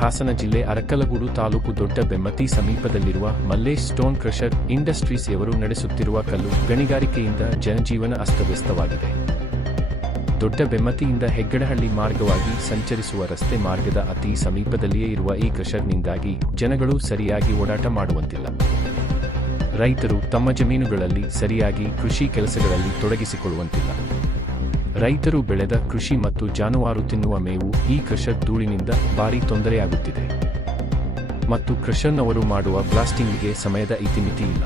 ಹಾಸನ ಜಿಲ್ಲೆ ಅರಕಲಗೂಡು ತಾಲೂಕು ದೊಡ್ಡ ಬೆಮ್ಮತಿ ಸಮೀಪದಲ್ಲಿರುವ ಮಲ್ಲೇಶ್ ಸ್ಟೋನ್ ಕ್ರಷರ್ ಇಂಡಸ್ಟ್ರೀಸ್ ಯವರು ನಡೆಸುತ್ತಿರುವ ಕಲ್ಲು ಗಣಿಗಾರಿಕೆಯಿಂದ ಜನಜೀವನ ಅಸ್ತವ್ಯಸ್ತವಾಗಿದೆ. ದೊಡ್ಡ ಬೆಮ್ಮತಿಯಿಂದ ಹೆಗ್ಗಡಹಳ್ಳಿ ಮಾರ್ಗವಾಗಿ ಸಂಚರಿಸುವ ರಸ್ತೆ ಮಾರ್ಗದ ಅತಿ ಸಮೀಪದಲ್ಲಿಯೇ ಇರುವ ಈ ಕ್ರಷರ್ನಿಂದಾಗಿ ಜನಗಳು ಸರಿಯಾಗಿ ಓಡಾಟ ಮಾಡುವಂತಿಲ್ಲ. ರೈತರು ತಮ್ಮ ಜಮೀನುಗಳಲ್ಲಿ ಸರಿಯಾಗಿ ಕೃಷಿ ಕೆಲಸಗಳಲ್ಲಿ ತೊಡಗಿಸಿಕೊಳ್ಳುವಂತಿಲ್ಲ. ರೈತರು ಬೆಳೆದ ಕೃಷಿ ಮತ್ತು ಜಾನುವಾರು ತಿನ್ನುವ ಮೇವು ಈ ಕ್ರಷರ್ ಧೂಳಿನಿಂದ ಭಾರೀ ತೊಂದರೆಯಾಗುತ್ತಿದೆ ಮತ್ತು ಕ್ರಷರ್ನವರು ಮಾಡುವ ಬ್ಲಾಸ್ಟಿಂಗಿಗೆ ಸಮಯದ ಇತಿಮಿತಿ ಇಲ್ಲ.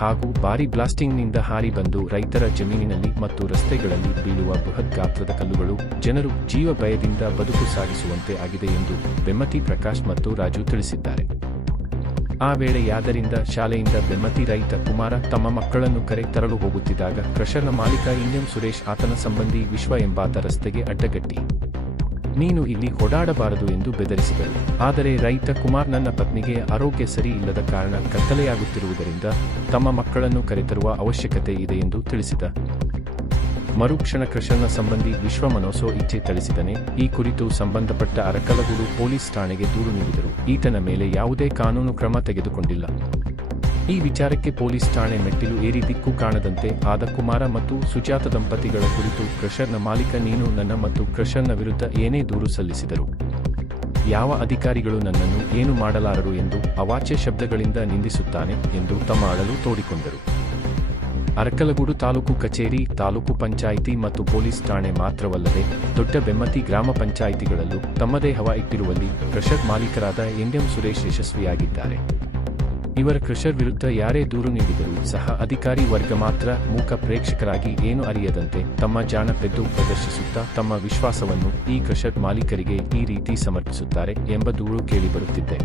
ಹಾಗೂ ಭಾರೀ ಬ್ಲಾಸ್ಟಿಂಗ್ನಿಂದ ಹಾರಿ ಬಂದು ರೈತರ ಜಮೀನಿನಲ್ಲಿ ಮತ್ತು ರಸ್ತೆಗಳಲ್ಲಿ ಬೀಳುವ ಬೃಹತ್ ಗಾತ್ರದ ಕಲ್ಲುಗಳು ಜನರು ಜೀವ ಭಯದಿಂದ ಬದುಕು ಸಾಗಿಸುವಂತೆ ಆಗಿದೆ ಎಂದು ಬೆಮ್ಮತಿ ಪ್ರಕಾಶ್ ಮತ್ತು ರಾಜು ತಿಳಿಸಿದ್ದಾರೆ. ಆ ವೇಳೆ ಯಾದರಿಂದ ಶಾಲೆಯಿಂದ ಬೆಮ್ಮತಿ ರೈತ ಕುಮಾರ ತಮ್ಮ ಮಕ್ಕಳನ್ನು ಕರೆ ತರಲು ಹೋಗುತ್ತಿದ್ದಾಗ ಕ್ರಷರ್ನ ಮಾಲೀಕ ಇಂಡಿಯಂ ಸುರೇಶ್ ಆತನ ಸಂಬಂಧಿ ವಿಶ್ವ ಎಂಬಾತ ರಸ್ತೆಗೆ ಅಡ್ಡಗಟ್ಟಿ ನೀನು ಇಲ್ಲಿ ಓಡಾಡಬಾರದು ಎಂದು ಬೆದರಿಸಿದರು. ಆದರೆ ರೈತ ಕುಮಾರ್ ನನ್ನ ಪತ್ನಿಗೆ ಆರೋಗ್ಯ ಸರಿ ಇಲ್ಲದ ಕಾರಣ ಕತ್ತಲೆಯಾಗುತ್ತಿರುವುದರಿಂದ ತಮ್ಮ ಮಕ್ಕಳನ್ನು ಕರೆತರುವ ಅವಶ್ಯಕತೆ ಇದೆ ಎಂದು ತಿಳಿಸಿದ. ಮರುಕ್ಷಣ ಕ್ರಷರ್ನ ಸಂಬಂಧಿ ವಿಶ್ವ ಮನೋಸೋ ಇಚ್ಛೆ ಥಳಿಸಿದನೆ. ಈ ಕುರಿತು ಸಂಬಂಧಪಟ್ಟ ಅರಕಲಗೂಡು ಪೊಲೀಸ್ ಠಾಣೆಗೆ ದೂರು ನೀಡಿದರು. ಈತನ ಮೇಲೆ ಯಾವುದೇ ಕಾನೂನು ಕ್ರಮ ತೆಗೆದುಕೊಂಡಿಲ್ಲ. ಈ ವಿಚಾರಕ್ಕೆ ಪೊಲೀಸ್ ಠಾಣೆ ಮೆಟ್ಟಿಲು ಏರಿ ದಿಕ್ಕು ಕಾಣದಂತೆ ಆದ ಕುಮಾರ ಮತ್ತು ಸುಜಾತ ದಂಪತಿಗಳ ಕುರಿತು ಕ್ರಷರ್ನ ಮಾಲೀಕ ನೀನು ನನ್ನ ಮತ್ತು ಕ್ರಷರ್ನ ವಿರುದ್ಧ ಏನೇ ದೂರು ಸಲ್ಲಿಸಿದರು ಯಾವ ಅಧಿಕಾರಿಗಳು ನನ್ನನ್ನು ಏನು ಮಾಡಲಾರರು ಎಂದು ಅವಾಚ್ಯ ಶಬ್ದಗಳಿಂದ ನಿಂದಿಸುತ್ತಾನೆ ಎಂದು ತಮ್ಮ ಅಳಲು ತೋಡಿಕೊಂಡರು. ಅರಕಲಗೂಡು ತಾಲೂಕು ಕಚೇರಿ, ತಾಲೂಕು ಪಂಚಾಯಿತಿ ಮತ್ತು ಪೊಲೀಸ್ ಠಾಣೆ ಮಾತ್ರವಲ್ಲದೆ ದೊಡ್ಡ ಬೆಮ್ಮತಿ ಗ್ರಾಮ ಪಂಚಾಯಿತಿಗಳಲ್ಲೂ ತಮ್ಮದೇ ಹವಾ ಇಟ್ಟಿರುವಲ್ಲಿ ಕ್ರಷರ್ ಮಾಲೀಕರಾದ ಇಂಡಿಯಂ ಸುರೇಶ್ ಯಶಸ್ವಿಯಾಗಿದ್ದಾರೆ. ಇವರ ಕ್ರಷರ್ ವಿರುದ್ಧ ಯಾರೇ ದೂರು ನೀಡಿದರೂ ಸಹ ಅಧಿಕಾರಿ ವರ್ಗ ಮಾತ್ರ ಮೂಕ ಪ್ರೇಕ್ಷಕರಾಗಿ ಏನು ಅರಿಯದಂತೆ ತಮ್ಮ ಜಾಣಪೆದ್ದು ಪ್ರದರ್ಶಿಸುತ್ತಾ ತಮ್ಮ ವಿಶ್ವಾಸವನ್ನು ಈ ಕ್ರಷರ್ ಮಾಲೀಕರಿಗೆ ಈ ರೀತಿ ಸಮರ್ಪಿಸುತ್ತಾರೆ ಎಂಬ ದೂರು ಕೇಳಿಬರುತ್ತಿದೆ.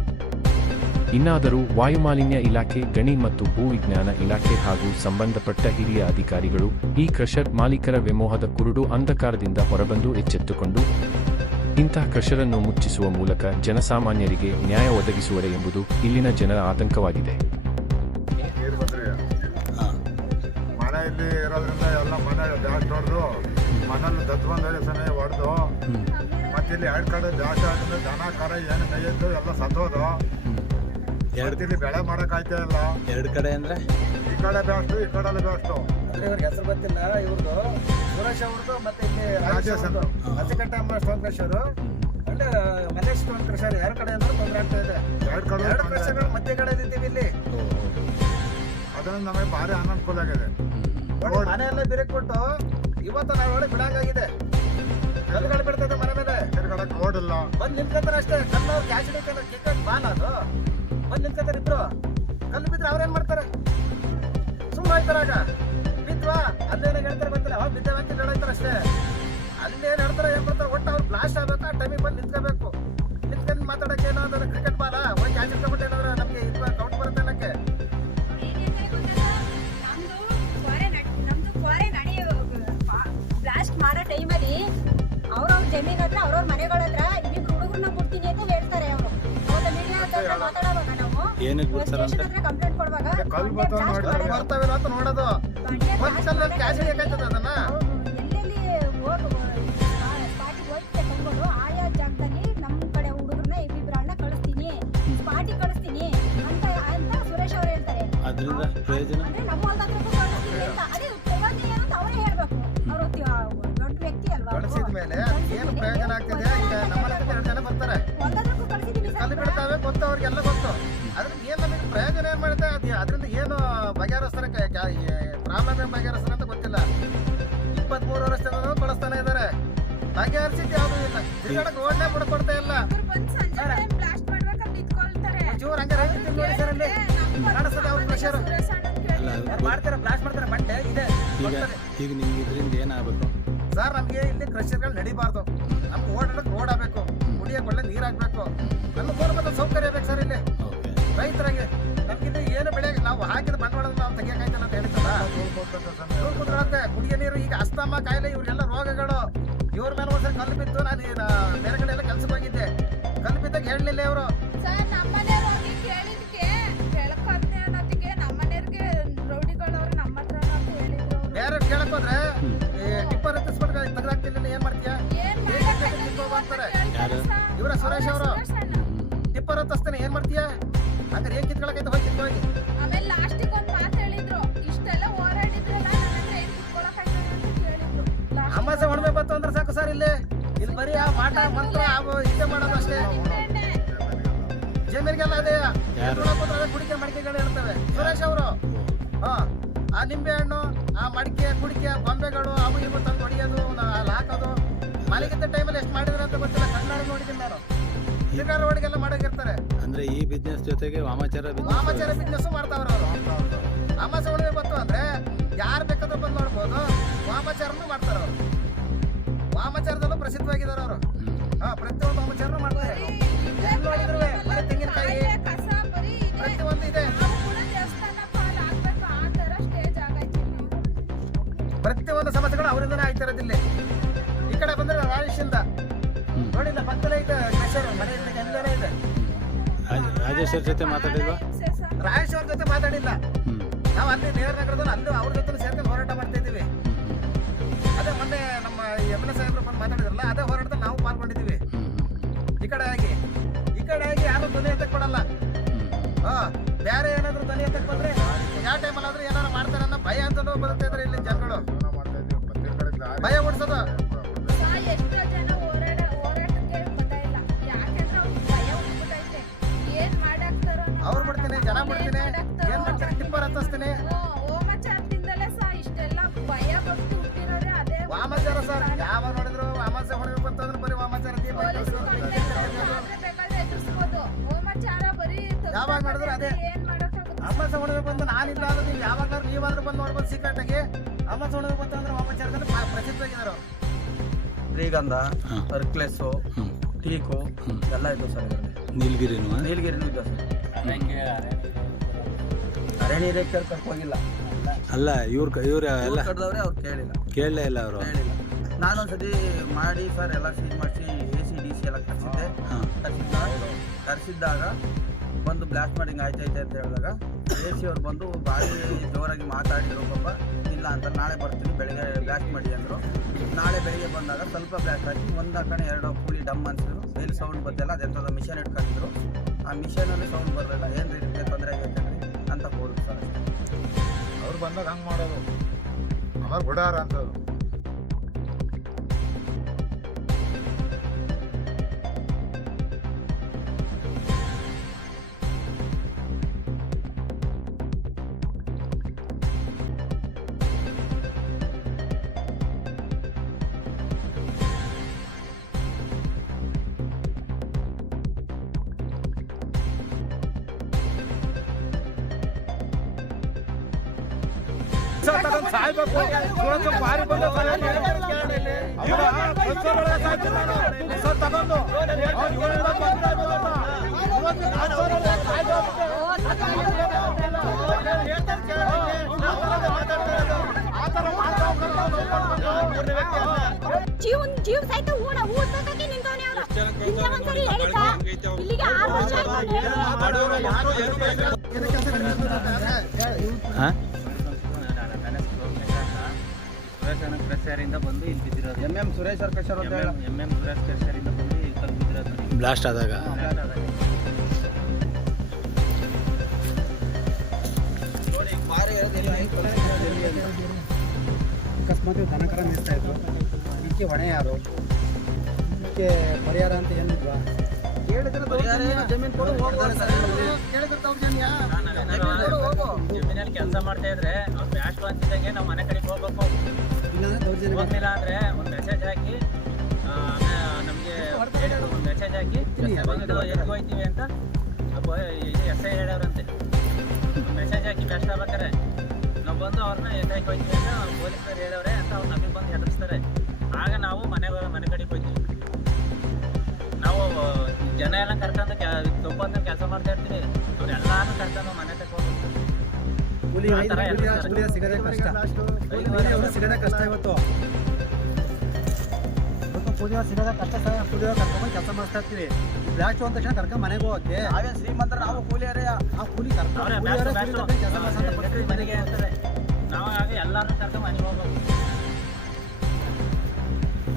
ಇನ್ನಾದರೂ ವಾಯುಮಾಲಿನ್ಯ ಇಲಾಖೆ, ಗಣಿ ಮತ್ತು ಭೂವಿಜ್ಞಾನ ಇಲಾಖೆ ಹಾಗೂ ಸಂಬಂಧಪಟ್ಟ ಹಿರಿಯ ಅಧಿಕಾರಿಗಳು ಈ ಕ್ರಷರ್ ಮಾಲೀಕರ ವ್ಯಾಮೋಹದ ಕುರುಡು ಅಂಧಕಾರದಿಂದ ಹೊರಬಂದು ಎಚ್ಚೆತ್ತುಕೊಂಡು ಇಂತಹ ಕ್ರಷರನ್ನು ಮುಚ್ಚಿಸುವ ಮೂಲಕ ಜನಸಾಮಾನ್ಯರಿಗೆ ನ್ಯಾಯ ಒದಗಿಸುವರೆ ಎಂಬುದು ಇಲ್ಲಿನ ಜನರ ಆತಂಕವಾಗಿದೆ. ಮನೆಯಲ್ಲಿ ಇರೋದ್ರಿಂದ ಎಲ್ಲ ಮನೆ ಜಾಸ್ತಿ ಹೊಡೆದು ಮನೇಲಿ ದತ್ತು ಬಂದರೆ ಸಮಯ ಹೊಡೆದು ಮತ್ತೆ ಇಲ್ಲಿ ಎರಡು ಕಡೆ ಜಾಸ್ತಿ ಆದ್ರಿಂದ ದನ ಕರ ಏನು ಮೇಯ್ದು ಎಲ್ಲ ಸತ್ತೋದು. ಇಲ್ಲಿ ಬೆಳೆ ಮಾಡೋಕ್ಕಾಯ್ತಾ ಇಲ್ಲ. ಎರಡು ಕಡೆ ಅಂದ್ರೆ ಈ ಕಡೆ ಬೆಸ್ಟು, ಈ ಕಡೆ ಬೆಸ್ಟು. ಅಂದ್ರೆ ಇವ್ರಿಗೆ ಹೆಸರು ಗೊತ್ತಿಲ್ಲ. ಇವ್ರದ್ದು ಸುರೇಶ್ ಅವ್ರದ್ದು ಮತ್ತೆ ಇಲ್ಲಿ ರಾಜೇಶ್ ಅಚ್ಚಕಟ್ಟ ಸ್ಟೋನ್ ಕ್ರಷರು ಅಂದ್ರೆ ಮಲ್ಲೇಶ್ ಸ್ಟೋನ್ ಕ್ರಷರ್ ಎರಡು ಕಡೆ ಅಂದ್ರೆ ತೊಂದರೆ ಆಗ್ತಾ ಇದೆ. ಎರಡು ಕ್ರಷರ್ಗಳು ಮಧ್ಯ ಕಡೆ ಇದ್ದೀವಿ ಇಲ್ಲಿ. ಅದರಿಂದ ನಮಗೆ ಭಾರಿ ಅನುಕೂಲ ಆಗಿದೆ. ಮನೆಯೆಲ್ಲ ಬಿರುಕು ಕೊಟ್ಟು ಇವತ್ತು ನಾವೊಳಗೆ ಬಿಡಂಗಾಗಿದೆ. ಕಲ್ಲುಗಳು ಬಿಡ್ತದೆ ಮನೆ ಮೇಲೆ. ತಿರ್ಗಡಕ್ಕೆ ಓಡಿಲ್ಲ. ಬಂದು ನಿಂತ್ಕೊತಾರೆ ಅಷ್ಟೇ. ಕಲ್ಲು ಕ್ಯಾಚ್ ಹಿಡಿತಾರೆ, ಕ್ರಿಕೆಟ್ ಬಾಲ್ ಅದು ಬಂದು ನಿಂತ್ಕೊತಾರೆ ಇಬ್ರು. ಕಲ್ಲು ಬಿದ್ರೆ ಅವ್ರೇನ್ ಮಾಡ್ತಾರೆ? ಸುಮ್ಮನೆ ಹೋಯ್ತಾರಾಗ ಬಿದ್ವಾ ಅಲ್ಲೇನ ಹೇಳ್ತಾರೆ ಗೊತ್ತಿಲ್ಲ. ಅವಾಗ ಬಿದ್ದೇವೆ ಅಂತ ಹೇಳ್ತಾರೆ ಅಷ್ಟೇ. ಅಲ್ಲೇನು ಹೇಳ್ತಾರೆ ಏನ್ ಮಾಡ್ತಾರೆ ಒಟ್ಟು ಅವ್ರು ಬ್ಲಾಸ್ಟ್ ಆಗ್ಬೇಕು. ಆ ಟೈಮಿಗೆ ಬಂದು ನಿಂತ್ಕೋಬೇಕು. ನಿಂತ್ಕೊಂಡು ಮಾತಾಡಕ್ಕೆ ಏನಾದ್ರು ಕ್ರಿಕೆಟ್ ಬಾಲ ಹೋಗಿ ಕ್ಯಾಚ್ ಹಿಡ್ಕೊಂಡ್ಬಿಟ್ಟು ಏನಾದ್ರು ನಮಗೆ ಕೌಂಟ್ ಬರುತ್ತೆ ಅನ್ನಕ್ಕೆ. ಬ್ಲಾಸ್ಟ್ ಮಾಡೋ ಟೈಮಲ್ಲಿ ಅವ್ರವ್ರ ಜಮೀನ್ ಹತ್ರ ಅವ್ರವ್ರ ಮನೆಗಳ ಹತ್ರ ಇಲ್ಲಿಗೆ ಹುಡುಗರನ್ನ ಕೊಡ್ತೀನಿ ಅಂತ ಹೇಳ್ತಾರೆ. ಅವರು ಅವತ್ತ ಮೀಡಿಯಾ ಹತ್ರ ಮಾತಾಡುವಾಗ ನಾವು ಕಂಪ್ಲೇಂಟ್ ಕೊಡುವಾಗ ಬರ್ತಾವಿಲ್ಲ ಅಂತ ನೋಡೋದು. ಕ್ಯಾಚ್ ಹಿಡಿಯಕಾಯ್ತದ ಅದನ್ನ ಎಲ್ಲೆಲ್ಲಿ ಸ್ಪಾಟಿಗೆ ಹೋಯ್ತೆ ತಂದ್ಕೊಂಡು ಆಯಾ ಜಾಗದಲ್ಲಿ ನಮ್ಮ ಕಡೆ ಹುಡುಗರನ್ನ ಇಬ್ಬಿಬ್ರನ್ನ ಕಳಿಸ್ತೀನಿ, ಸ್ಪಾಟಿಗೆ ಕಳಿಸ್ತೀನಿ ಅಂತ ಸುರೇಶ್ ಅವ್ರು ಹೇಳ್ತಾರೆ. ಅದರಿಂದ ಪ್ರಯೋಜನ ಅಂದ್ರೆ ನಮ್ಮ ಹೊಲದ ಹತ್ರ ಕಳಿಸ್ತೀನಿ ಅಂತ. ಅದೇ ಪ್ರಯೋಜನ ಏನು ಅಂತ ಅವರೇ ಹೇಳ್ಬೇಕು. ಅವರು ದೊಡ್ಡ ವ್ಯಕ್ತಿ ಅಲ್ವಾ. ಕಳಿಸಿದ ಮೇಲೆ ಏನು ಪ್ರಯೋಜನ ಆಗ್ತಿದೆ? ಈಗ ನಮ್ಮ ಹತ್ರ 2 ಜನ ಬರ್ತಾರೆ, ಕಲ್ಲು ಬಿಡ್ತಾವೆ, ಗೊತ್ತು ಅವ್ರಿಗೆಲ್ಲ ಗೊತ್ತು. ಅದ್ರಿಂದ ಏನು ನಮಗೆ ಪ್ರಯೋಜನ ಏನ್ ಮಾಡುತ್ತೆ? ಅದರಿಂದ ಏನು ಬಗೆಹರಿಸ್ತಾರೆ? ಪ್ರಾಬ್ಲಮ್ ಏನು ಬಗೆಹರಿಸ್ತಾರೆ ಅಂತ ಗೊತ್ತಿಲ್ಲ. 23 ವರ್ಷದಿಂದ ಕಳಿಸ್ತಾನೆ ಇದ್ದಾರೆ. ಬಗೆಹರಿಸಿದ್ದು ಯಾವುದೂ ಇಲ್ಲ. ತಿರುಗಾಡಕ್ಕೆ ರೋಡ್ನೇ ಬಿಡ್ಕೊಡ್ತಾ ಇಲ್ಲ. ಒಂಚೂರು ಹಂಗೆ ರೈತ ನೋಡಿ ಸರ್ ಅಲ್ಲಿ ಕಾಣಿಸ್ತದೆ ಅವ್ರ ಪ್ರೆಷರ್ ಮಾಡ್ತಾರೆ, ಬ್ಲಾಸ್ಟ್ ಮಾಡ್ತಾರೆ. ಬಟ್ಟೆ ಇದೆ. ಈಗ ನಿಮ್ಗೆ ಇದರಿಂದ ಏನಾಗಬೇಕು ಸರ್? ನಮಗೆ ಇಲ್ಲಿ ಕ್ರಷರ್ಗಳು ನಡಿಬಾರ್ದು. ನಮ್ಗೆ ಓಡಾಡಕ್ಕೆ ರೋಡ್ ಆಗಬೇಕು, ಕುಡಿಯಕ್ಕೆ ಒಳ್ಳೆ ನೀರು ಹಾಕ್ಬೇಕು, ನಮ್ಗೆ ಮೂಲಭೂತ ಸೌಕರ್ಯ ಬೇಕು ಸರ್. ಇಲ್ಲಿ ರೈತರಿಗೆ ನಮ್ಗಿಂತ ಏನು ಬೆಳೆ ನಾವು ಹಾಕಿದ ಬಂಡವಾಳ ನಾವು ತೆಗಿಯಕಾಯ್ತಲ್ಲ ಅಂತ ಹೇಳ್ತಲ್ಲ. ಕುದುರಾಗುತ್ತೆ ಕುಡಿಯೋ ನೀರು. ಈಗ ಅಸ್ತಮ ಕಾಯಿಲೆ ಇವ್ರಿಗೆಲ್ಲ ರೋಗಗಳು. ಇವ್ರ ಮೇಲೆ ಒಂದ್ಸರಿ ಕಲ್ಲು ಬಿತ್ತು. ನಾನು ಬೇರೆ ಕಡೆ ಎಲ್ಲ ಕೆಲ್ಸಕ್ಕೆ ಹೋಗಿದ್ದೆ. ಕಲ್ಲು ಬಿದ್ದಾಗ ಹೇಳಲಿಲ್ಲ ಇವರು. ಬೇರೆ ಕೇಳಕ್ ಹೋದ್ರೆ ಟಿಪ್ಪರ್ ಎತ್ತಿಸ್ಬಿಟ್ಟು ತೆಗ್ದಾಕ್ತಿಲ್ಲ. ಏನ್ ಮಾಡ್ತೀಯಾ? ಇವರ ಸುರೇಶ್ ಅವರು ಟಿಪ್ಪರ್ ಹತ್ತಿಸ್ತಾನೆ ಏನ್ ಮಾಡ್ತೀಯ? ಹಂಗಾರೆ ಏನ್ ಕಿತ್ಕೊಳಕೈತೆ ಹೋಗಿ ಕಿತ್ಕೊಳ್ಳಿ. ಆಮೇಲೆ ಲಾಸ್ಟಿಗೆ ಒಂದು ಮಾತು ಹೇಳಿದ್ರು, ಇಷ್ಟೆಲ್ಲ ಹೋರಾಡಿದ್ರಲ್ಲ ನನ್ನ ಹತ್ರ ಏನ್ ಕಿತ್ಕೊಳಕಾಯ್ತದೆ ಅಂತ ಕೇಳಿದ್ರು. ಅಮಾಸೆ ಹುಣ್ಣಿಮೆ ಬಂತು ಅಂದ್ರೆ ಸಾಕು ಸರ್ ಇಲ್ಲಿ ಬರೀ ಆ ಮಾಟ ಮಂತ್ರ ಇದೇ ಮಾಡೋದು ಅಷ್ಟೇ. ಜಮೀನಿಗೆಲ್ಲ ಅದೇ ಕುಡಿಕೆ ಮಡಿಕೆಗಳು ಇರ್ತವೆ. ಸುರೇಶ್ ಅವರು ಆ ನಿಂಬೆ ಹಣ್ಣು, ಆ ಮಡಿಕೆ ಕುಡಿಕೆ ಬೊಂಬೆಗಳು ಅವು ಇವು ತಂದು ಹೊಡಿಯೋದು, ಅಲ್ಲಿ ಹಾಕೋದು. ಮಲಗಿದ್ದ ಟೈಮಲ್ಲಿ ಎಷ್ಟು ಮಾಡಿದ್ರೆ ಅಂತ ಗೊತ್ತಿಲ್ಲ, ಕಣ್ಣಾಡಿ ನೋಡಿದ್ದೀನಿ ನಾನು. ಸಿಗಾರ ಒಳಗೆಲ್ಲ ಮಾಡೋಗಿರ್ತಾರೆ. ಅಂದ್ರೆ ಈ ಬಿಸ್ನೆಸ್ ಜೊತೆಗೆ ವಾಮಾಚಾರ ಬಿಸ್ನೆಸ್ ಮಾಡ್ತಾವ್ರ ಅವರು. ಅಮಾಸೆ ಹುಣ್ಣಿಮೆ ಬಂತು ಅಂದ್ರೆ ಯಾರು ಬೇಕಾದ್ರೂ ಬಂದು ನೋಡ್ಬೋದು. ವಾಮಾಚಾರನು ಮಾಡ್ತಾರ ಅವರು. ವಾಮಾಚಾರದಲ್ಲೂ ಪ್ರಸಿದ್ಧವಾಗಿದ್ದಾರೆ ಅವರು. ಪ್ರತಿಯೊಂದು ವಾಮಾಚಾರನು ಮಾಡ್ತಾರೆ. ಎಲ್ಲಿ ನೋಡಿದ್ರು ಬರೀ ತೆಂಗಿನಕಾಯಿ ಕಸ ಬರೀ ಇದೆ. ಪ್ರತಿಯೊಂದು ಇದೆ. ನಾವು ಕೂಡ ದೇವಸ್ಥಾನ ಪಾಲ್ ಆಗ್ಬೇಕು ಆ ತರ ಸ್ಟೇಜ್ ಆಗೈತಿ. ಪ್ರತಿಯೊಂದು ಸಮಸ್ಯೆಗಳು ಅವರಿಂದನೇ ಆಯ್ತಿರೋದಿಲ್ಲ. ಈ ಕಡೆ ಬಂದ್ರೆ ರಾಜೇಶಿಂದ ನೋಡಿಲ್ಲ, ಪಕ್ಕದಲ್ಲೇ ಇದೆ ಕ್ರಷರ್, ಮನೆಯಿಂದ ಎಲ್ಲನೇ ಇದೆ. ರಾಜೇಶ್ ಅವ್ರ ಜೊತೆ ಮಾತಾಡಿಲ್ವಾ? ರಾಜೇಶ್ ಅವ್ರ ಜೊತೆ ಮಾತಾಡಿಲ್ಲ. ನಾವು ಅಲ್ಲಿ ನೇರನಗರದಲ್ಲಿ ಅಲ್ಲೂ ಅವ್ರ ಜೊತೆ ಸೇರ್ಕೊಂಡು ಹೋರಾಟ ಮಾಡ್ತಾ ಇದ್ದೀವಿ. ಅದೇ ಮೊನ್ನೆ ನಮ್ಮ MLA ಸಾಹೇಬ್ರು ಬಂದು ಮಾತಾಡಿದ್ರಲ್ಲ, ಅದೇ ಹೋರಾಟದಲ್ಲಿ ನಾವು ಪಾಲ್ಗೊಂಡಿದ್ದೀವಿ. ಈ ಕಡೆ ಆಗಿ ಯಾರು ಧ್ವನಿ ಎತ್ತಕ್ಕೆ ಕೊಡಲ್ಲ. ಬೇರೆ ಏನಾದ್ರು ಧ್ವನಿ ಎತ್ತಕ್ಕೆ ಬಂದ್ರೆ ಯಾವ ಟೈಮಲ್ಲಾದ್ರೂ ಏನಾರು ಮಾಡ್ತಾರೆ ಅನ್ನೋ ಭಯ ಅಂತಲೂ ಬದುಕ್ತಾ ಇದ್ರೆ ಇಲ್ಲಿ ಜನಗಳು. ಭಯ ಓಡಿಸೋದು. ಎಷ್ಟೋ ಜನ ಹೋರಾಟಕ್ಕೆ ಗೊತ್ತಾಯಿಲ್ಲ. ಯಾಕೆಂದ್ರೆ ಅವ್ರಿಗೆ ಭಯ ಉಂಟಾಯ್ತೆ. ಏನ್ ಮಾಡಾಕ್ತಾರೋ ಅವ್ರು ಬಿಡ್ತೀನಿ, ಜನ ಬಿಡ್ತೀನಿ, ಏನ್ ಮಾಡ್ತಾರೆ ಟಿಪ್ಪರ್ ಹತ್ತಿಸ್ತೀನಿ. ಹೋಮಾಚಾರದಿಂದಲೇ ಇಷ್ಟೆಲ್ಲ ಭಯ ಭಕ್ತಿ ಹುಟ್ಟಿರೋರೆ ಅದೇ ವಾಮಾಚಾರ ಸರ್. ಯಾವಾಗ ನೋಡಿದ್ರು ಅಮಾಸೆ ಹುಣ್ಣಿಮೆ ಬಂತಂದ್ರೆ ಬರೀ ವಾಮಾಚಾರ ದೀಪ ಹಚ್ಚೋದು. ಬೇಕಾದ್ರೆ ಎದುರಿಸ್ಬೋದು. ಹೋಮಾಚಾರ ಬರೀ ಯಾವಾಗ ನೋಡಿದ್ರು ಅದೇ. ಏನ್ ಮಾಡಕ್ಕಾಗುತ್ತೆ? ಅಮಾಸೆ ಹುಣ್ಣಿಮೆ ಬಂದು ನಾನಿಲ್ಲ ಅಂದ್ರೆ ನೀವು ಯಾವಾಗಾದ್ರೂ ನೀವಾದ್ರೂ ಬಂದು ನೋಡ್ಬೋದು ಸೀಕ್ರೆಟ್ ಆಗಿ. ಅಮಾಸೆ ಹುಣ್ಣಿಮೆ ಬಂತು ಅಂದ್ರೆ ವಾಮಾಚಾರದಲ್ಲಿ ಪ್ರಸಿದ್ಧವಾಗಿದ್ದಾರೆ ಅವರು. ಶ್ರೀಗಂಧ, ಅರ್ಕ್ಲೆಸ್ಸು, ಟೀಕು ಎಲ್ಲ ಇದ್ದು ಸರ್ ಇದರಲ್ಲಿ. ನೀಲಗಿರಿನೂ ನೀಲಗಿರಿನೂ ಇದ್ದು ಸರ್. ಅರಣ್ಯ ಇಲಾಖೆಯವ್ರು ಕರ್ಕೋಗಿಲ್ಲ. ಅಲ್ಲ ಇವ್ರು ಎಲ್ಲ ಕಡ್ದವ್ರೆ ಅವ್ರು ಕೇಳಿಲ್ಲ. ಕೇಳಲೇ ಇಲ್ಲ ಅವರು. ನಾನೊಂದ್ಸತಿ ಮಾಡಿ ಸರ್ ಎಲ್ಲ ಸೀಜ್ ಮಾಡಿಸಿ ACDC ಎಲ್ಲ ಕರ್ಸಿದ್ದೆ. ಕರ್ಸಿದ್ದಾಗ ಬಂದು ಬ್ಲಾಸ್ಟ್ ಮಾಡಿಂಗ್ ಆಯ್ತೈತೆ ಅಂತ ಹೇಳಿದಾಗ AC ಅವ್ರು ಬಂದು ಭಾರಿ ಜೋರಾಗಿ ಮಾತಾಡಿದ್ರು. ಪಾಪ ಇಲ್ಲ ಅಂತ ನಾಳೆ ಬರ್ತೀನಿ ಬೆಳಿಗ್ಗೆ ಬ್ಲಾಸ್ಟ್ ಮಾಡಿ ಅಂದರು. ನಾಳೆ ಬೆಳಿಗ್ಗೆ ಬಂದಾಗ ಸ್ವಲ್ಪ ಬ್ಲಾಸ್ಟ್ ಹಾಕಿ ಒಂದು ಕಡೆ 2 ಕೂಲಿ ಡಮ್ ಅನ್ಸಿದ್ರು. ಎಲ್ಲಿ ಸೌಂಡ್ ಬರ್ತಿಲ್ಲ, ಅದೆಂಥದ್ದು ಮಿಷನ್ ಇಟ್ಕೊಂಡಿದ್ರು. ಆ ಮಿಷನಲ್ಲಿ ಸೌಂಡ್ ಬರಲಿಲ್ಲ. ಏನು ರೀತಿ ತೊಂದರೆ ಆಗೈತೆ ಅಂತ ಹೋದ್ರು ಸರ್. ಅವ್ರು ಬಂದಾಗ ಹಂಗೆ ಮಾಡೋದು ಅವ್ರು ಬಿಡಾರ ಅಂತದ್ದು. ಸಾಯ್ಬೇಕು ಭಾರಿ ಬಂದ ತಗೊಂಡು ಜೀವ ಸಹಿತ ಊಟಕ್ಕೆ ನಿಂತವನೇ ಅವ್ರು. ಹಿಂದೆ ಒಂದ್ಸರಿ ಹೇಳಿದ್ದ, ಇಲ್ಲಿಗೆ 6 ವರ್ಷ ಕ್ರಷರಿಂದ ಬಂದು ಇಲ್ಲಿ ಬಿದ್ದಿರೋದು. MM ಸುರೇಶ್ ಅವ್ರ ಕ್ರಷರ್ ಅಂತ ಹೇಳಿ MM ಸುರೇಶ್ ಕ್ರಷರಿಂದ ಬಂದು ಇಲ್ಲಿ ಕಲ್ಲು ಬಿದ್ದಿರೋದು ಬ್ಲಾಸ್ಟ್ ಆದಾಗ. ನೋಡಿ ಭಾರಿ ಅಕಸ್ಮಾತ್ ದನಕರ ಮೇಯಿಸ್ತಾ ಇದ್ರು. ಇದಕ್ಕೆ ಹೊಣೆ ಯಾರು? ಇದಕ್ಕೆ ಪರಿಹಾರ ಅಂತ ಏನಿಲ್ವಾ? ಜಮೀನು ಕೊಡು ಜಮೀನಲ್ಲಿ ಕೆಲಸ ಮಾಡ್ತಾ ಇದ್ರೆ ಅವ್ರು ಬ್ಯಾಸ್ಟ್ ಅಂತಿದ್ದಂಗೆ ನಾವು ಮನೆ ಕಡೆಗೆ ಹೋಗ್ಬೇಕು. ಇಲ್ಲಾಂದ್ರೆ ದೌರ್ಜನ್ಯ. ಹೋಗ್ಲಿಲ್ಲ ಅಂದ್ರೆ ಒಂದು ಮೆಸೇಜ್ ಹಾಕಿ ನಮಗೆ ಒಂದು ಮೆಸೇಜ್ ಹಾಕಿ ಬಂದು ಎಲ್ಲಿ ಹೋಗ್ತೀವಿ ಅಂತ SI ಹೇಳವ್ರಂತೆ. ಒಂದು ಮೆಸೇಜ್ ಹಾಕಿ ಬ್ಯಾಸ್ಟ್ ಆಗ್ಬೇಕಾರೆ ನಾವು ಬಂದು ಅವ್ರನ್ನ ಎತ್ತಾಗಿ ಹೋಗ್ತೀವಿ ಅಂತ ಪೊಲೀಸರು ಹೇಳವ್ರೆ ಅಂತ ಅವ್ರು ನಮಗೆ ಬಂದು ಹೆದರ್ಸ್ತಾರೆ. ಆಗ ನಾವು ಮನೆ ಕಡೆಗೆ ಹೋಗ್ತೀವಿ. ನಾವು ಜನ ಎಲ್ಲ ಕರ್ಕೊಂಡು ತುಂಬ ಕೆಲಸ ಮಾಡ್ತಾ ಇರ್ತೀವಿ. ಅವ್ರೆಲ್ಲಾರು ಕರ್ಕೊಂಡು ಮನೆ ತಗೊಂಡು ಕೂಲಿ ಸಿಗದೆ ಕಷ್ಟ. ಸಿಗದೆ ಕಷ್ಟ ಇವತ್ತು. ಕೂಲಿ ಸಿಗದ ಕಷ್ಟ ಸಹ. ಕೂಲಿ ಕರ್ಕೊಂಡು ಕೆಲಸ ಮಾಡ್ತಾ ಇರ್ತೀವಿ. ಬ್ಲಾಸ್ಟ್ ಅಂದ ತಕ್ಷಣ ಕರ್ಕೊಂಡು ಮನೆಗೆ ಹೋಗಕ್ಕೆ ನಾವೇ ಶ್ರೀಮಂತರ, ನಾವು ಕೂಲಿಯರೇ. ಆ ಕೂಲಿ ಕರ್ಕೊಂಡು ಕೆಲಸ ಮಾಡ್ತಾರೆ ಮನೆಗೆ ಇರ್ತದೆ. ನಾವು ಆಗ ಎಲ್ಲಾರು ಕರ್ಕೊಂಡು ಮನೆಗೆ ಹೋಗ್ಬೇಕು.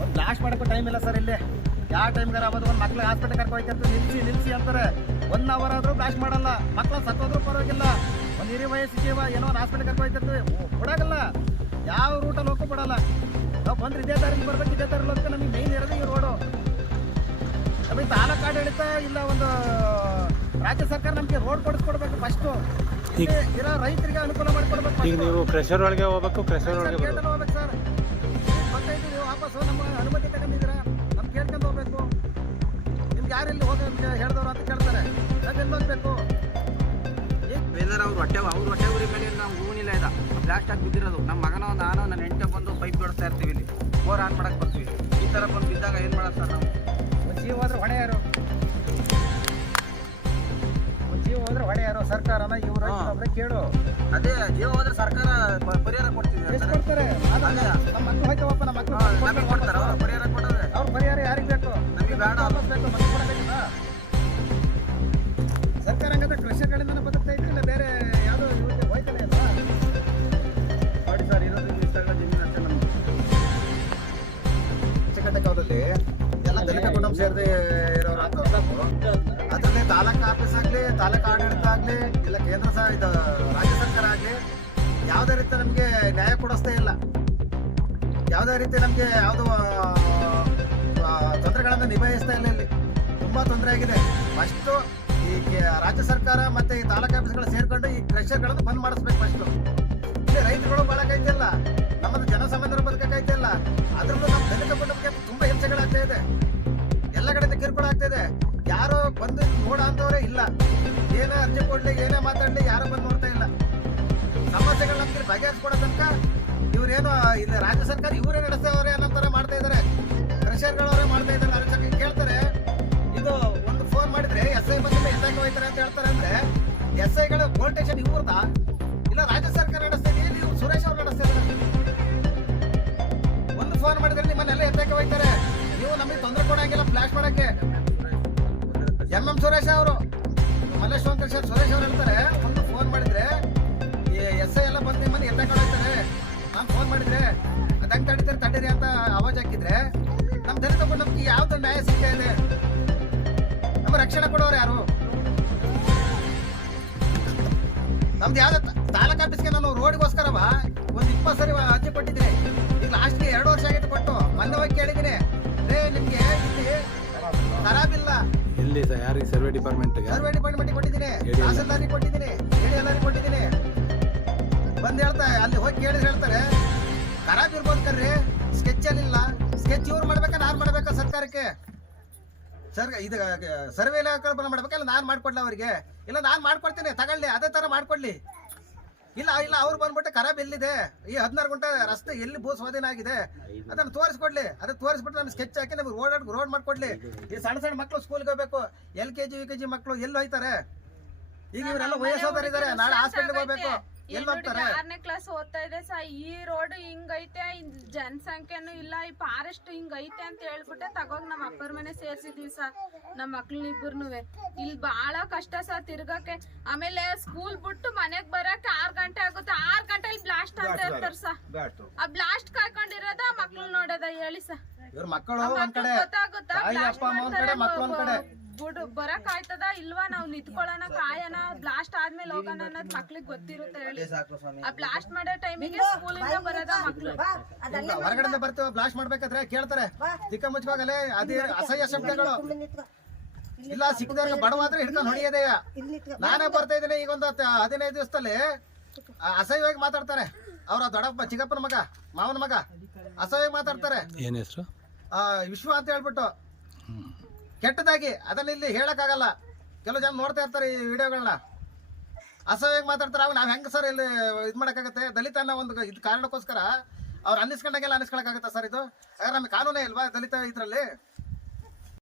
ಒಂದು ಬ್ಲಾಸ್ಟ್ ಮಾಡೋಕ್ಕೂ ಟೈಮ್ ಇಲ್ಲ ಸರ್ ಇಲ್ಲಿ. ಯಾವ ಟೈಮ್ಗಾರ ಆಗೋದು. ಒಂದು ಮಕ್ಳಿಗೆ ಹಾಸ್ಪಿಟಲ್ ಕರ್ಕೊಂಡು ಹೋಗ್ತಿರ್ತೀವಿ. ನಿಲ್ಲಿಸಿ ಅಂತಾರೆ. 1 ಅವರ್ ಆದ್ರೂ ಬ್ಲಾಸ್ಟ್ ಮಾಡಲ್ಲ. ಮಕ್ಕಳು ಸತ್ತೋದ್ರೂ ಪರವಾಗಿಲ್ಲ. ಒಂದು ಹಿರಿಯ ವಯಸ್ಸು ಜೀವ ಏನೋ ಒಂದು ಹಾಸ್ಪಿಟಲ್ ಕರ್ಕೊಂಡು ಹೋಗ್ತಿರ್ತೀವಿ, ಕೊಡಾಗಲ್ಲ. ಯಾವ ರೂಟಲ್ಲಿ ಹೋಗೋ ಬಿಡಲ್ಲ. ನಾವು ಬಂದ್ರೆ ಇದೇ ದಾರಿಲಿ ಬರ್ಬೇಕು, ಇದೇ ದಾರಿಲಿ ಹೋಗ್ತಾ ನಮಗೆ ಮೇನ್ ಇರೋದು ಈ ರೋಡು. ನಮಗೆ ತಾಲೂಕು ಆಡಳಿತ ಇಲ್ಲ ಒಂದು ರಾಜ್ಯ ಸರ್ಕಾರ ನಮಗೆ ರೋಡ್ ಕೊಡಿಸ್ಕೊಡ್ಬೇಕು ಫಸ್ಟು. ಇರೋ ರೈತರಿಗೆ ಅನುಕೂಲ ಮಾಡಿಕೊಡ್ಬೇಕು. ಈಗ ನೀವು ಕ್ರೆಷರ್ ಒಳಗೆ ಹೋಗ್ಬೇಕು, ಕ್ರೆಷರ್ ಒಳಗೆ ಕೇಳ್ಕೊಂಡು ಬರ್ಬೇಕು. ಹೋಗ್ಬೇಕು ಸರ್. ಗೊತ್ತಾಯ್ತು, ನೀವು ವಾಪಸ್ಸು ನಮ್ಮ ಅನುಮತಿ ತಗೊಂಡಿದ್ದೀರಾ, ನಮ್ಗೆ ಕೇಳ್ಕೊಂಡು ಹೋಗ್ಬೇಕು. ನಿಮ್ಗೆ ಯಾರೆಲ್ಲಿ ಹೋಗೋದು ಹೇಳಿದವರು ಅಂತ ಕೇಳ್ತಾರೆ, ನಾವೆಲ್ಲಿ ಹೋಗ್ಬೇಕು? ಏನಾರ ಅವ್ರ ಹೊಟ್ಟೆ ಊರಿ ಮೇಲೆ ನಾವು ಹೂವಿನಿಲ್ಲ ಇದ ಬ್ಲಾಸ್ಟ್ ಆಗಿ ಬಿದ್ದಿರೋದು. ನಮ್ಮ ಮಗನೋ ನಾನು ನನ್ನ ಹೆಂಡತಿ ಬಂದು ಪೈಪ್ ಜೋಡಿಸ್ತಾ ಇರ್ತೀವಿ, ಇಲ್ಲಿ ಬೋರ್ ಆನ್ ಮಾಡಕ್ಕೆ ಬರ್ತೀವಿ. ಈ ಥರ ಬಂದು ಬಿದ್ದಾಗ ಏನು ಮಾಡೋದು ಸರ್ ನಾವು? ಒಂದು ಜೀವ ಹೋದ್ರೆ ಹೊಣೆ ಯಾರು? ಒಂದು ಜೀವ ಹೋದ್ರೆ ಹೊಣೆ ಯಾರು? ಸರ್ಕಾರನ ಇವರು ಒಬ್ಬರೇ ಕೇಳು. ಅದೇ ಜೀವ ಹೋದ್ರೆ ಸರ್ಕಾರ ಪರಿಹಾರ ಕೊಡ್ತೀವಿ. ಎಷ್ಟು ಕೊಡ್ತಾರೆ? ನಮ್ಮ ಮಕ್ಕಳು ಹೋಯ್ತವಪ್ಪ, ನಮ್ಮ ನಮಗೆ ಕೊಡ್ತಾರ ಮಕ್ಕಳು ಅವ್ರು ಪರಿಹಾರ ಕೊಡೋದ್ರೆ ಅವ್ರ ಪರಿಹಾರ ಯಾರಿಗೆ ಬೇಕು? ನಮಗೆ ಬೇಡ. ವಾಪಸ್ ಬೇಕು, ಮಕ್ಕಳು ಕೊಡಬೇಕಿಲ್ಲ. ಸರ್ಕಾರ ಹಂಗಂದ್ರೆ ಕೃಷಿಗಳಿಂದ ಬದುಕ್ತಾ ಇತ್ತು, ಇಲ್ಲ ಬೇರೆ ಯಾವುದೋ ಇವ್ರಿಗೆ ಹೋಯ್ತಾನೆ ಅಲ್ವಾ? ನೋಡಿ ಸರ್, ಇರೋದು ಇಷ್ಟಾಗಲ್ಲ ಜಮೀನು ಅಷ್ಟೇ ನಮ್ಗೆ. ಕಾಲದಲ್ಲಿ ಎಲ್ಲ ದಲಿತ ಕುಟುಂಬ ಸೇರದೆ ಇರೋರು ಅದರಲ್ಲಿ ತಾಲೂಕು ಆಫೀಸ್ ಆಗಲಿ, ತಾಲೂಕು ಆಡಳಿತ ಆಗಲಿ, ಇಲ್ಲ ಕೇಂದ್ರ ಇದು ರಾಜ್ಯ ಸರ್ಕಾರ ಆಗಲಿ ಯಾವುದೇ ರೀತಿ ನಮಗೆ ನ್ಯಾಯ ಕೊಡಿಸ್ತಾ ಇಲ್ಲ. ಯಾವುದೇ ರೀತಿ ನಮಗೆ ಯಾವುದು ತೊಂದರೆಗಳನ್ನು ನಿಭಾಯಿಸ್ತಾ ಇಲ್ಲ. ಇಲ್ಲಿ ತುಂಬ ತೊಂದರೆ ಆಗಿದೆ. ಫಸ್ಟು ಈ ರಾಜ್ಯ ಸರ್ಕಾರ ಮತ್ತು ಈ ತಾಲೂಕು ಆಫೀಸ್ಗಳು ಸೇರಿಕೊಂಡು ಈ ಕ್ರಷರ್ಗಳನ್ನು ಬಂದ್ ಮಾಡಿಸ್ಬೇಕು. ಫಸ್ಟು ಇಲ್ಲಿ ರೈತರುಗಳು ಬಾಳಕೈತಿಲ್ಲ, ನಮ್ಮದು ಜನಸಾಮಾನ್ಯರು ಬದುಕೈತಿಲ್ಲ. ಅದರಲ್ಲೂ ನಮ್ಮ ದಲಿತ ಕುಟುಂಬಕ್ಕೆ ತುಂಬ ಹಿಂಸೆಗಳಾಗ್ತಾ ಇದೆ. ಎಲ್ಲ ಕಡೆಯಿಂದ ಕಿರುಕುಳ ಆಗ್ತಾ ಇದೆ. ಯಾರೋ ಬಂದು ನೋಡ ಅಂತವರೇ ಇಲ್ಲ. ಏನೇ ಅರ್ಜಿ ಕೊಡ್ಲಿ, ಏನೇ ಮಾತಾಡ್ಲಿ, ಯಾರೋ ಬಂದು ನೋಡ್ತಾ ಇಲ್ಲ. ಸಮಸ್ಯೆಗಳು ನಮ್ಗೆ ಬಗೆಹರಿಸ್ಕೊಡೋ ತನಕ ಇವ್ರೇನು ಇಲ್ಲಿ ರಾಜ್ಯ ಸರ್ಕಾರ ಇವರೇ ನಡೆಸ್ತವ್ರೆ ಅನ್ನೋ ಥರ ಮಾಡ್ತಾ ಇದ್ದಾರೆ. ಕ್ರಷರ್ಗಳವರೇ ಮಾಡ್ತಾ ಇದ್ದಾರೆ. ರಾಜ್ಯ ಕೇಳ್ತಾರೆ, ಇದು ಒಂದು ಫೋನ್ ಮಾಡಿದ್ರೆ SI ಬಂದಿಲ್ಲ ಎತ್ತಾಕೆ ಹೋಯ್ತಾರೆ ಅಂತ ಹೇಳ್ತಾರೆ. ಅಂದ್ರೆ SIಗಳ ವೋಲ್ಟೇಷನ್ ಇವ್ರದ ಇಲ್ಲ ರಾಜ್ಯ ಸರ್ಕಾರ ನಡೆಸ್ತಾ ಇದೆಯಾ, ನೀವು ಸುರೇಶ್ ಅವ್ರು ನಡೆಸ್ತಾ ಇದ್ದಾರೆ. ಒಂದು ಫೋನ್ ಮಾಡಿದ್ರೆ ನಿಮ್ಮನ್ನೆಲ್ಲ ಎತ್ತಾಕೆ ಹೋಯ್ತಾರೆ. ನೀವು ನಮಗೆ ತೊಂದರೆ ಕೊಡಂಗಿಲ್ಲ ಫ್ಲಾಶ್ ಮಾಡಕ್ಕೆ. MM ಸುರೇಶ್ ಅವರು, ಮಲ್ಲೇಶ್ವರ ಸುರೇಶ್ ಅವ್ರು ಹೇಳ್ತಾರೆ, ಒಂದು ಫೋನ್ ಮಾಡಿದ್ರೆ ಈ SI ಎಲ್ಲ ಬಂದು ನಿಮ್ಮನ್ನು ಎತ್ತಾಕೆ ಹೋಗ್ತಾರೆ. ನಾನು ಫೋನ್ ಮಾಡಿದ್ರೆ ಅದು ಹೆಂಗೆ ತಡೀತಾರೆ ತಡೀರಿ ಅಂತ ಆವಾಜ್ ಹಾಕಿದ್ರೆ ನಮ್ಮ ದಲಿತ ನಮ್ಗೆ ಯಾವ್ದು ನ್ಯಾಯ ಸಿಗ್ತಾ ಇದೆ? ನಮ್ಮ ರಕ್ಷಣೆ ಕೊಡೋರು ಯಾರು? ನಮ್ದು ಯಾವ್ದು ತಾಲೂಕು ಆಫೀಸ್ಗೆ ನಾನು ರೋಡ್ಗೋಸ್ಕರವ ಒಂದು 20 ಸರಿ ಅರ್ಜಿ ಕೊಟ್ಟಿದ್ದೀನಿ. ಈಗ ಲಾಸ್ಟ್ಗೆ 2 ವರ್ಷ ಆಗಿತ್ತು ಕೊಟ್ಟು. ಮೊನ್ನೆ ಹೋಗಿ ಕೇಳಿದ್ದೀನಿ, ರೇ ನಿಮ್ಗೆ ಇಲ್ಲಿ ಖರಾಬಿಲ್ಲ. ಎಲ್ಲಿ ಸರ್? ಯಾರಿಗೆ? ಸರ್ವೆ ಡಿಪಾರ್ಟ್ಮೆಂಟ್ಗೆ? ಸರ್ವೆ ಡಿಪಾರ್ಟ್ಮೆಂಟ್ಗೆ ಕೊಟ್ಟಿದ್ದೀನಿ, ತಹಸೀಲ್ದಾರಿಗೆ ಕೊಟ್ಟಿದ್ದೀನಿ, ADLರಿಗೆ ಕೊಟ್ಟಿದ್ದೀನಿ. ಬಂದು ಹೇಳ್ತಾರೆ, ಅಲ್ಲಿ ಹೋಗಿ ಕೇಳಿದ್ರೆ ಹೇಳ್ತಾರೆ ಖರಾಬ್ ಇರ್ಬೋದು ಕರ್ರಿ, ಸ್ಕೆಚ್ ಇಲ್ಲ. ಸ್ಕೆಚ್ ಇವ್ರು ಮಾಡ್ಬೇಕಾ ನಾನು ಮಾಡ್ಬೇಕಾ ಸರ್ಕಾರಕ್ಕೆ? ಇದು ಸರ್ವೆ ಮಾಡ್ಬೇಕಲ್ಲ, ನಾನು ಮಾಡ್ಕೊಡ್ಲ ಅವರಿಗೆ? ಇಲ್ಲ ನಾನು ಮಾಡ್ಕೊಡ್ತೀನಿ ತಗೊಳ್ಳಿ, ಅದೇ ಥರ ಮಾಡ್ಕೊಡ್ಲಿ. ಇಲ್ಲ ಇಲ್ಲ ಅವ್ರು ಬಂದ್ಬಿಟ್ಟು ಖರಾಬ್ ಎಲ್ಲಿದೆ, ಈ 16 ಗುಂಟೆ ರಸ್ತೆ ಎಲ್ಲಿ ಭೂ ಸ್ವಾಧೀನ ಆಗಿದೆ ಅದನ್ನು ತೋರಿಸ್ಕೊಡ್ಲಿ. ಅದಕ್ಕೆ ತೋರಿಸ್ಬಿಟ್ಟು ನಾನು ಸ್ಕೆಚ್ ಹಾಕಿ ನಮಗೆ ರೋಡ್ ಮಾಡ್ಕೊಡ್ಲಿ. ಈ ಸಣ್ಣ ಸಣ್ಣ ಮಕ್ಕಳು ಸ್ಕೂಲ್ಗೆ ಹೋಗ್ಬೇಕು, LKG UKG ಮಕ್ಕಳು ಎಲ್ಲಿ ಹೋಯ್ತಾರೆ? ಈಗ ಇವರೆಲ್ಲ ವಯಸ್ಸಾದವರಿದ್ದಾರೆ, ನಾಳೆ ಹಾಸ್ಪಿಟ್ಲಿಗೆ ಹೋಗ್ಬೇಕು, ಎಲ್ಲಿ ಹೋಗ್ತಾರೆ? 6ನೇ ಕ್ಲಾಸ್ ಓದ್ತಾ ಇದೆ ಸರ್. ಈ ರೋಡ್ ಹಿಂಗೈತೆ, ಜನಸಂಖ್ಯೆನೂ ಇಲ್ಲ, ಈ ಫಾರೆಸ್ಟ್ ಹಿಂಗೈತೆ ಅಂತ ಹೇಳ್ಬಿಟ್ಟೆ ತಗೋಗ್ ನಮ್ಮ ಅಪ್ಪರ ಮನೆ ಸೇರ್ಸಿದ್ವಿ ಸರ್. ನಮ್ಮ ಮಕ್ಳನ್ನಿಬ್ಬರ್ನು ಇಲ್ಲಿ ಬಹಳ ಕಷ್ಟ ಸರ್ ತಿರ್ಗಕ್ಕೆ. ಆಮೇಲೆ ಸ್ಕೂಲ್ ಬಿಟ್ಟು ಮನೆಗ್ ಬರಕ್ಕೆ 6 ಗಂಟೆ ಆಗುತ್ತೆ. 6 ಗಂಟೆಲಿ ಬ್ಲಾಸ್ಟ್ ಅಂತ ಇರ್ತಾರ ಸರ್. ಆ ಬ್ಲಾಸ್ಟ್ ಕಾಯ್ಕೊಂಡಿರೋದ ಮಕ್ಳು ನೋಡೋದ ಹೇಳಿ ಸರ್? ಇವ್ರ ಮಕ್ಕಳು ಒಂದ್ ಕಡೆ, ತಾಯಿ ಅಪ್ಪ ಅಮ್ಮ ಒಂದ್ ಕಡೆ, ಮಕ್ಕಳು ಒಂದ್ ಕಡೆ. ಬಿಡು ಬರಕ್ ಆಯ್ತದ ಇಲ್ವಾ? ನಾವ್ ನಿಂತ್ಕೊಳ್ಳೋಣ, ಕಾಯನ, ಬ್ಲಾಸ್ಟ್ ಆದ್ಮೇಲೆ ಹೋಗೋಣ ಅನ್ನೋದ್ ಮಕ್ಳಿಗೆ ಗೊತ್ತಿರುತ್ತೆ ಹೇಳಿ. ಆ ಬ್ಲಾಸ್ಟ್ ಮಾಡೋ ಟೈಮಿಗೆ ಸ್ಕೂಲಿಂದ ಬರೋದ ಮಕ್ಳು. ಹೊರಗಡೆ ಬರ್ತೀವಿ ಬ್ಲಾಸ್ಟ್ ಮಾಡ್ಬೇಕಾದ್ರೆ ಕೇಳ್ತಾರೆ, ಚಿಕ್ಕ ಮುಚ್ಚವಾಗಲೇ ಅದೇ ಅಸಹ್ಯ ಶಬ್ದಗಳು. ಇಲ್ಲ ಸಿಕ್ಕದವ್ರಿಗೆ ಬಡವಾದ್ರೆ ಹಿಡ್ಕೊಂಡು ಹೊಡಿಯೋದೇ. ನಾನೇ ಬರ್ತಾ ಇದ್ದೀನಿ ಈಗ ಒಂದು 15 ದಿವಸದಲ್ಲಿ. ಅಸಹ್ಯವಾಗಿ ಮಾತಾಡ್ತಾರೆ. ಅವ್ರ ದೊಡ್ಡಪ್ಪ ಚಿಕ್ಕಪ್ಪನ ಮಗ, ಮಾವನ ಮಗ ಅಸಹ್ಯವಾಗಿ ಮಾತಾಡ್ತಾರೆ. ಏನ್ ಹೆಸರು? ವಿಶ್ವ ಅಂತ ಹೇಳ್ಬಿಟ್ಟು ಕೆಟ್ಟದಾಗಿ. ಅದನ್ನ ಇಲ್ಲಿ ಹೇಳಕ್ಕಾಗಲ್ಲ. ಕೆಲವು ಜನ ನೋಡ್ತಾ ಇರ್ತಾರೆ ಈ ವಿಡಿಯೋಗಳನ್ನ, ಅಸಹ್ಯವಾಗಿ ಮಾತಾಡ್ತಾರೆ. ಅವಾಗ ನಾವು ಹೆಂಗೆ ಸರ್ ಇಲ್ಲಿ ಇದು ಮಾಡೋಕ್ಕಾಗತ್ತೆ? ದಲಿತ ಅನ್ನೋ ಒಂದು ಇದು ಕಾರಣಕ್ಕೋಸ್ಕರ ಅವ್ರು ಅನ್ನಿಸ್ಕೊಂಡಾಗೆಲ್ಲ ಅನ್ನಿಸ್ಕೊಳಕ್ಕಾಗತ್ತೆ ಸರ್? ಇದು ನಮಗೆ ಕಾನೂನೇ ಇಲ್ವಾ ದಲಿತ ಇದರಲ್ಲಿ?